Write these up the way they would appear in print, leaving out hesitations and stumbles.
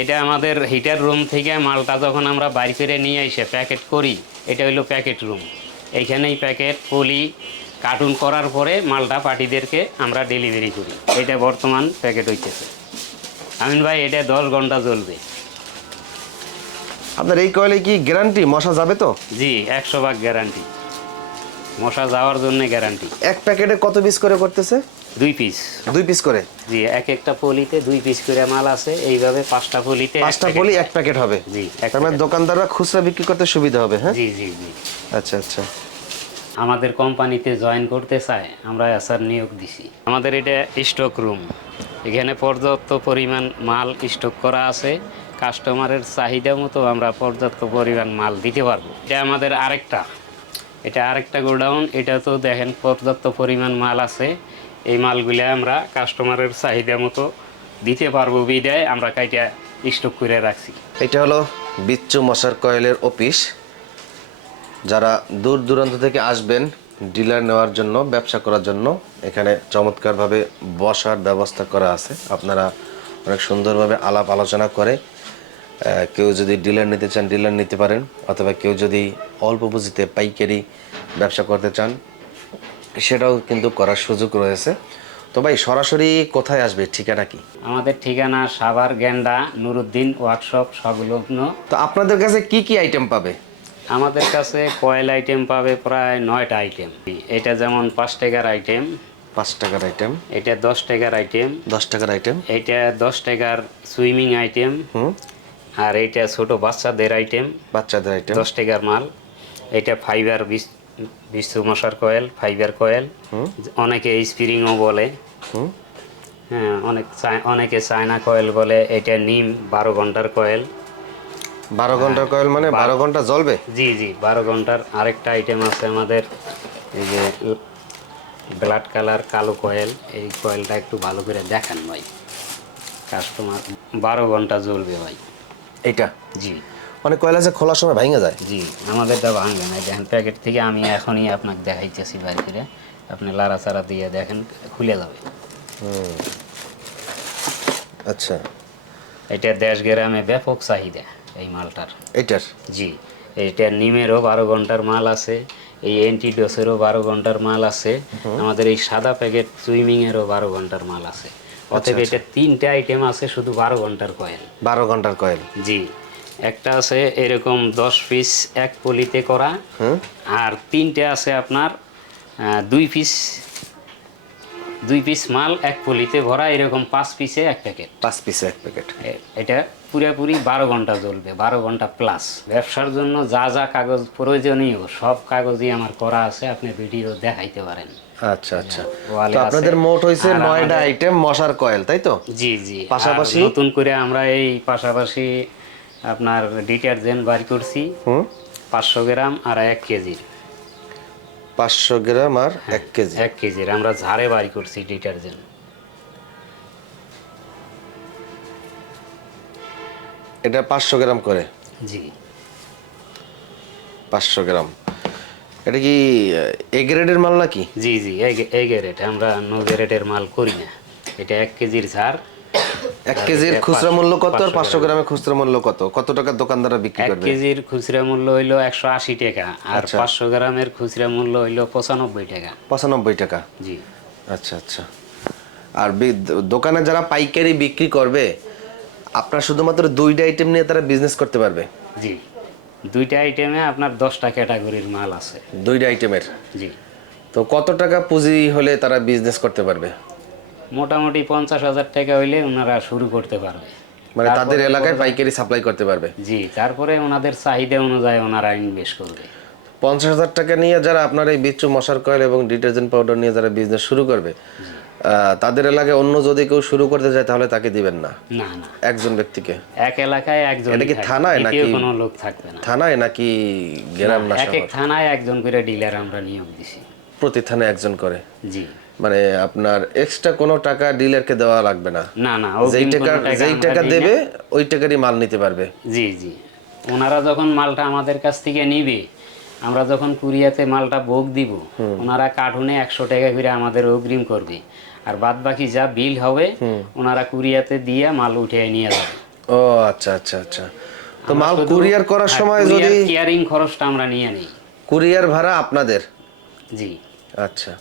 এটা আমাদের heater room থেকে মালটা যখন আমরা বাইর করে নিয়ে এসে প্যাকেট করি, এটা হলো প্যাকেট রুম। এইখানেই প্যাকেট পলি কার্টুন করার পরে মালটা পার্টিদেরকে আমরা ডেলিভারি করি। এটা বর্তমান প্যাকেট হইতেছে। আমিন ভাই, এটা 10 ঘন্টা জ্বলবে। আপনার এই কয়েলে কি গ্যারান্টি মশা যাবে তো? জি, 100% গ্যারান্টি, মশা যাওয়ার জন্য গ্যারান্টি। এক প্যাকেটে কত পিস করে করতেছে? 2 পিস। 2 পিস করে? জি, একটা পলিতে 2 পিস করে মাল আছে। এইভাবে 5টা পলিতে 5টা পলি এক প্যাকেট হবে। জি, তার মানে দোকানদাররা খুচরা বিক্রি করতে সুবিধা হবে। হ্যাঁ, জি জি জি। আচ্ছা আচ্ছা। আমাদের কোম্পানিতে জয়েন করতে চায়, আমরা এসআর নিয়োগ দিছি। আমাদের এটা স্টক রুম, এখানে পর্যাপ্ত পরিমাণ মাল স্টক করা আছে। কাস্টমারের চাহিদা মতো আমরা পর্যাপ্ত পরিমাণ মাল দিতে পারবো। এটা আমাদের আরেকটা গোডাউন। এটা তো দেখেন পর্যাপ্ত পরিমাণ মাল আছে। এই মালগুলো আমরা কাস্টমারের চাহিদা মতো দিতে পারবো বিধায় আমরা কাইটা স্টক করে রাখছি। এটা হলো বিচ্ছু মশার কয়েলের অফিস। যারা দূর দূরান্ত থেকে আসবেন ডিলার নেওয়ার জন্য, ব্যবসা করার জন্য, এখানে চমৎকারভাবে বসার ব্যবস্থা করা আছে। আপনারা অনেক সুন্দরভাবে আলাপ আলোচনা করে কেউ যদি ডিলার নিতে চান ডিলার নিতে পারেন, অথবা কেউ যদি অল্প পুঁজিতে পাইকারি ব্যবসা করতে চান সেটাও কিন্তু করার সুযোগ রয়েছে। তো ভাই, সরাসরি কোথায় আসবে, ঠিকানা কি? আমাদের ঠিকানা সাভার গেন্ডা নুরুদ্দিন ওয়ার্কশপ সংলগ্ন। তো আপনাদের কাছে কি কি আইটেম পাবে? আমাদের কাছে কয়েল আইটেম পাবে প্রায় 9টা আইটেম। এটা যেমন 5 টাকার আইটেম। 5 টাকার আইটেম। এটা 10 টাকার আইটেম। 10 টাকার আইটেম। এটা 10 টাকার সুইমিং আইটেম। আর এটা ছোট বাচ্চাদের আইটেম, বাচ্চাদের আইটেম 10 টাকার মাল। এটা ফাইবার বিচ্ছু মশার কয়েল, ফাইবার কয়েল, অনেকে স্প্রিংও বলে। হ্যাঁ, অনেকে চায়না কয়েল বলে। এটা নিম 12 ঘন্টার কয়েল। 12 ঘন্টার কয়েল মানে 12 ঘন্টা জ্বলবে? জি জি, 12 ঘন্টার। আরেকটা আইটেম আছে আমাদের, এই যে ব্লাড কালার কালো কয়েল। এই কয়েলটা একটু ভালো করে দেখান ভাই, কাস্টমার। 12 ঘন্টা জ্বলবে ভাই এইটা। জি। অনেক কয়েল আছে খোলার সময় ভেঙে যায়। জি, আমাদেরটা ভাঙবে না। দেখেন প্যাকেট থেকে আমি এখনই আপনাকে দেখাইতেছি বাইরে করে, আপনি লাড়াচাড়া দিয়ে দেখেন খুলে যাবে। আচ্ছা, এটা দেশ গ্রামে ব্যাপক চাহিদা এই মালটার। এইটার? জি, এটা নিমেরও 12 ঘন্টার মাল আছে। এই অ্যান্টিডোসেরও 12 ঘন্টার মাল আছে। আমাদের এই সাদা প্যাকেট সুইমিংয়েরও 12 ঘন্টার মাল আছে। অতএব এটা 3টে আইটেম আছে শুধু 12 ঘন্টার কয়েল। 12 ঘন্টার কয়েল? জি, একটা আছে এরকম 10 পিস এক পলিতে করা। আর 3টে আছে আপনার 2 পিস মাল এক পলিতে ভরা, এরকম 5 পিসে এক প্যাকেট। 5 পিসে এক প্যাকেট। এটা পুরোপুরি 12 ঘন্টা জ্বলবে, 12 ঘন্টা প্লাস। ব্যবসার জন্য যা যা কাগজ প্রয়োজনীয় সব কাগজই আমার করা আছে, আপনি ভিডিও দেখাইতে পারেন। আচ্ছা আচ্ছা। তো আপনাদের মোট হইছে 9টা আইটেম মশার কয়েল, তাই তো? জি জি। পাশাপাশি নতুন করে আমরা এই পাশাপাশি আপনার ডিটারজেন্ট বার করছি 500 গ্রাম আর 1 কেজির। 500 গ্রাম আর 1 কেজি। 1 কেজির আমরা ঝাড়ে বাড়ি করছি ডিটারজেন্ট। এটা 500 গ্রাম করে? জি। 500 গ্রাম। এটা কি এ গ্রেডের মাল নাকি? জি জি, এ গ্রেড। আমরা নো গ্রেডের মাল করি না। এটা 1 কেজির ঝাড়। 1 কেজির খুচরা মূল্য কত আর 500 গ্রামের খুচরা মূল্য কত? কত টাকা দোকানদাররা বিক্রি 1 করবে? কেজির খুচরা মূল্য হইলো 180 টাকা, আর 500 গ্রামের খুচরা মূল্য হইলো 95 টাকা। 95 টাকা? জি। আচ্ছা আচ্ছা। আর দোকানে যারা পাইকারি বিক্রি করবে, আপনার শুধুমাত্র 2টা আইটেম নিয়ে তারা বিজনেস করতে পারবে? জি, 2টা আইটেমে আপনার 10টা ক্যাটাগরির মাল আছে। 2টা আইটেমের? জি। তো কত টাকা পুঁজি হলে তারা বিজনেস করতে পারবে? মোটামুটি 50,000 টাকা হইলে ওনারা শুরু করতে পারবে। মানে তাদের এলাকায় পাইকারি সাপ্লাই করতে পারবে? জি, তারপরে ওনাদের চাহিদা অনুযায়ী ওনারা ইনভেস্ট করবে। 50,000 টাকা নিয়ে যারা আপনার এই বিচ্ছু মশার কয়েল এবং ডিটারজেন্ট পাউডার নিয়ে যারা বিজনেস শুরু করবে, তাদের এলাকায় অন্য যদি কেউ শুরু করতে চায় তাহলে তাকে দিবেন না? না না, একজন ব্যক্তিকে? এক এলাকায় একজন। এটা কি থানায় নাকি কোনো লোক থাকবে না? থানায় নাকি গ্রাম না এক এক শহর? থানায় একজন করে ডিলার আমরা নিয়োগ দিছি। প্রতি থানায় একজন করে? জি। মানে আপনার এক্সট্রা কোনো টাকা ডিলারকে দেওয়া লাগবে না? না না, যেই টাকা দেবে ওই টাকারই মাল নিতে পারবে? জি জি। ওনারা যখন মালটা আমাদের কাছ থেকে নিবে, আমরা যখন কুরিয়াতে মালটা বুক দিব, ওনারা কার্টুনে 100 টাকা করে আমাদের অগ্রিম করবে। আর বাদ বাকি যা বিল হবে ওনারা কুরিয়াতে দিয়ে মাল উঠে নিয়ে যাবে। ও আচ্ছা আচ্ছা আচ্ছা। তো মাল কুরিয়ার করার সময় যদি কেয়ারিং খরচটা আমরা নিয়ে নিই। কুরিয়ার ভাড়া আপনাদের? জি। আচ্ছা।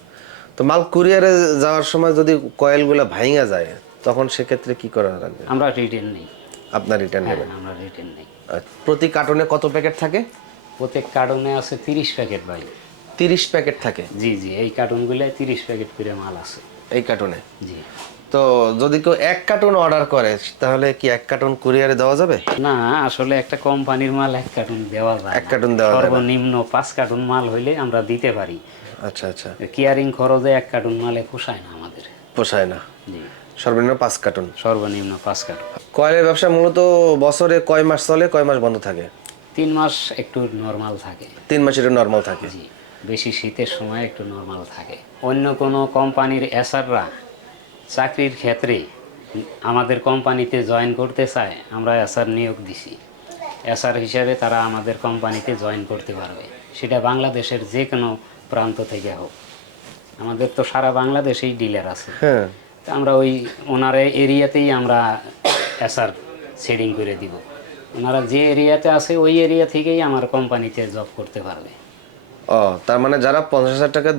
তো মাল কুরিয়ারে যাওয়ার সময় যদি কয়েলগুলো ভাঙা যায় তখন সেক্ষেত্রে কি করা লাগবে? আমরা রিটার্ন নিই। আপনার রিটার্ন হ্যাঁ, নেবেন? আমরা রিটার্ন নিই। আচ্ছা। প্রতি কার্টুনে কত প্যাকেট থাকে? প্রত্যেক কার্টুনে আছে 30 প্যাকেট ভাই। 30 প্যাকেট থাকে? জি জি, এই কার্টুনগুলো 30 প্যাকেট করে মাল আছে এই কার্টুনে? জি। তো যদি কেউ 1 কার্টুন অর্ডার করে তাহলে কি 1 কার্টুন কুরিয়ারে দেওয়া যাবে? না, আসলে একটা কোম্পানির মাল 1 কার্টুন দেওয়া যায় 1 কার্টুন দেওয়া যাবে না। সর্বনিম্ন 5 কার্টুন মাল হইলে আমরা দিতে পারি। আচ্ছা আচ্ছা। কেয়ারিং খরচে 1 কার্টুন মালে পোষায় না আমাদের। পোষায় না? জি, সর্বনিম্ন 5 কার্টুন। সর্বনিম্ন 5 কার্টুন। কয়েলের ব্যবসা মূলত বছরে কয় মাস চলে, কয় মাস বন্ধ থাকে? 3 মাস একটু নরমাল থাকে। 3 মাস এটা নরমাল থাকে? জি, বেশি শীতের সময় একটু নরমাল থাকে। অন্য কোনো কোম্পানির এসআররা চাকরির ক্ষেত্রে আমাদের কোম্পানিতে জয়েন করতে চায়, আমরা এসআর নিয়োগ দিছি। এসআর হিসাবে তারা আমাদের কোম্পানিতে জয়েন করতে পারবে, সেটা বাংলাদেশের যে কোনো প্রান্ত থেকে হোক। আমাদের তো সারা বাংলাদেশেই ডিলার আছে। হ্যাঁ। তা আমরা ওই ওনার এরিয়াতেই আমরা এসআর সেডিং করে দিব। ওনারা যে এরিয়াতে আছে ওই এরিয়া থেকেই আমার কোম্পানিতে জব করতে পারবে। ও, তার মানে যারা 50,000 টাকা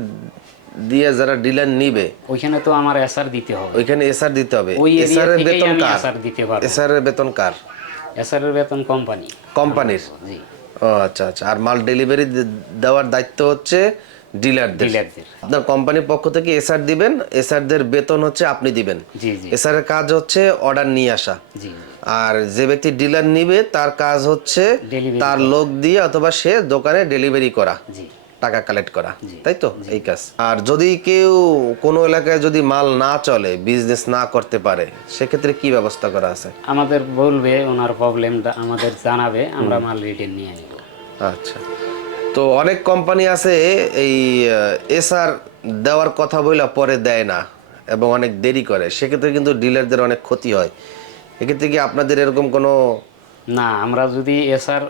দিয়ে যারা ডিলার নিবে ওইখানে তো আমার এসআর দিতে হবে, ওইখানে এসআর দিতে হবে। ওই এরিয়া এসআর এর থেকেই বেতন আমি কার? এসআর দিতে পারবো। এসআর এর বেতন কার? এসআর এর বেতন কোম্পানি। কোম্পানির? জি, ও আচ্ছা আচ্ছা। আর মাল ডেলিভারি দেওয়ার দায়িত্ব হচ্ছে ডিলারদের? ডিলারদের। আপনার কোম্পানির পক্ষ থেকে এসআর দিবেন, এসআরদের বেতন হচ্ছে আপনি দিবেন। জি জি এসআর এর কাজ হচ্ছে অর্ডার নিয়ে আসা। জি। আর যে ব্যক্তি ডিলার নিবে তার কাজ হচ্ছে Delivery তার লোক দিয়ে অথবা সে দোকানে ডেলিভারি করা, জি টাকা কালেক্ট করা, জি। তাই তো? এই কাজ। আর যদি কেউ কোনো এলাকায় যদি মাল না চলে, বিজনেস না করতে পারে, সেক্ষেত্রে কি ব্যবস্থা করা আছে? আমাদের বলবে, ওনার প্রবলেমটা আমাদের জানাবে, আমরা মাল রিটার্ন নিয়ে নেব। আচ্ছা। তো অনেক কোম্পানি আছে এই এসআর দেওয়ার কথা বইলা পরে দেয় না এবং অনেক দেরি করে, সেক্ষেত্রে কিন্তু ডিলারদের অনেক ক্ষতি হয়। এক্ষেত্রে কি আপনাদের এরকম কোনো? না, আমরা যদি এসআর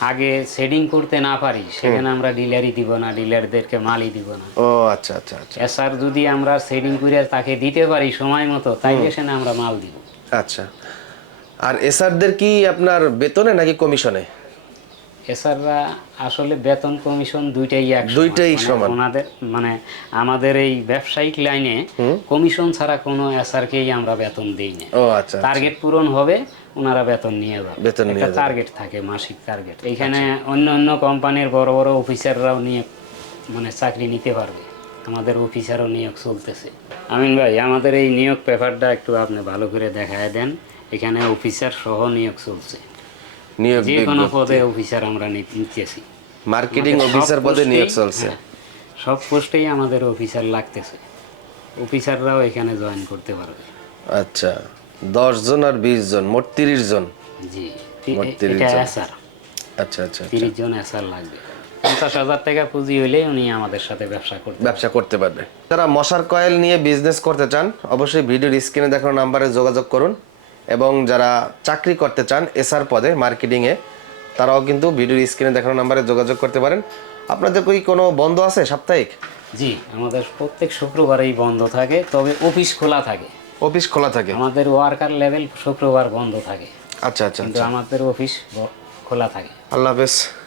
আগে সেডিং করতে না পারি সেখানে আমরা ডিলারই দিব না, ডিলারদেরকে মালই দিব না। ও আচ্ছা আচ্ছা আচ্ছা এসআর যদি আমরা সেডিং করে তাকে দিতে পারি সময় মতো, তাইলে সেখানে আমরা মাল দিব। আচ্ছা। আর এসআরদের কি আপনার বেতনে নাকি কমিশনে? এসআররা আসলে বেতন কমিশন দুইটাই দুইটাই সমান। ওনাদের মানে আমাদের এই ব্যবসায়িক লাইনে কমিশন ছাড়া কোনো এসআরকেই আমরা বেতন দিই না। ও আচ্ছা। টার্গেট পূরণ হবে, ওনারা বেতন নিয়ে যাবে। বেতন নিয়ে একটা যাবে। টার্গেট থাকে, মাসিক টার্গেট। এইখানে অন্য অন্য কোম্পানির বড় বড় অফিসাররাও নিয়ে মানে চাকরি নিতে পারবে। আমাদের অফিসারও নিয়োগ চলতেছে। আমিন ভাই, আমাদের এই নিয়োগ পেপারটা একটু আপনি ভালো করে দেখায় দেন। এখানে অফিসার সহ নিয়োগ চলছে, নিয়োগ যে কোনো পদে অফিসার আমরা নিতেছি। মার্কেটিং আমাদের সব অফিসার পদে নিয়োগ পোস্টেই- চলছে। হ্যাঁ, সব পোস্টেই আমাদের অফিসার লাগতেছে। অফিসাররাও এখানে জয়েন করতে পারবে। আচ্ছা। 10 জন আর 20 জন, মোট 30 জন। জি, মোট 30 এটা জন। এসআর। আচ্ছা আচ্ছা। 30 জন এসআর লাগবে। 50,000 টাকা পুঁজি হলে উনি আমাদের সাথে ব্যবসা করতে পারবে। যারা মশার কয়েল নিয়ে বিজনেস করতে চান অবশ্যই ভিডিওর স্ক্রিনে দেখানো নাম্বারে যোগাযোগ করুন, এবং যারা চাকরি করতে চান এসআর পদে মার্কেটিংয়ে, তারাও কিন্তু ভিডিওর স্ক্রিনে দেখানো নাম্বারে যোগাযোগ করতে পারেন। আপনাদের কি কোনো বন্ধ আছে সাপ্তাহিক? জি, আমাদের প্রত্যেক শুক্রবারেই বন্ধ থাকে, তবে অফিস খোলা থাকে। অফিস খোলা থাকে? আমাদের ওয়ার্কার লেভেল শুক্রবার বন্ধ থাকে, আচ্ছা আচ্ছা কিন্তু আচ্ছা। আমাদের অফিস খোলা থাকে। আল্লাহ হাফেজ।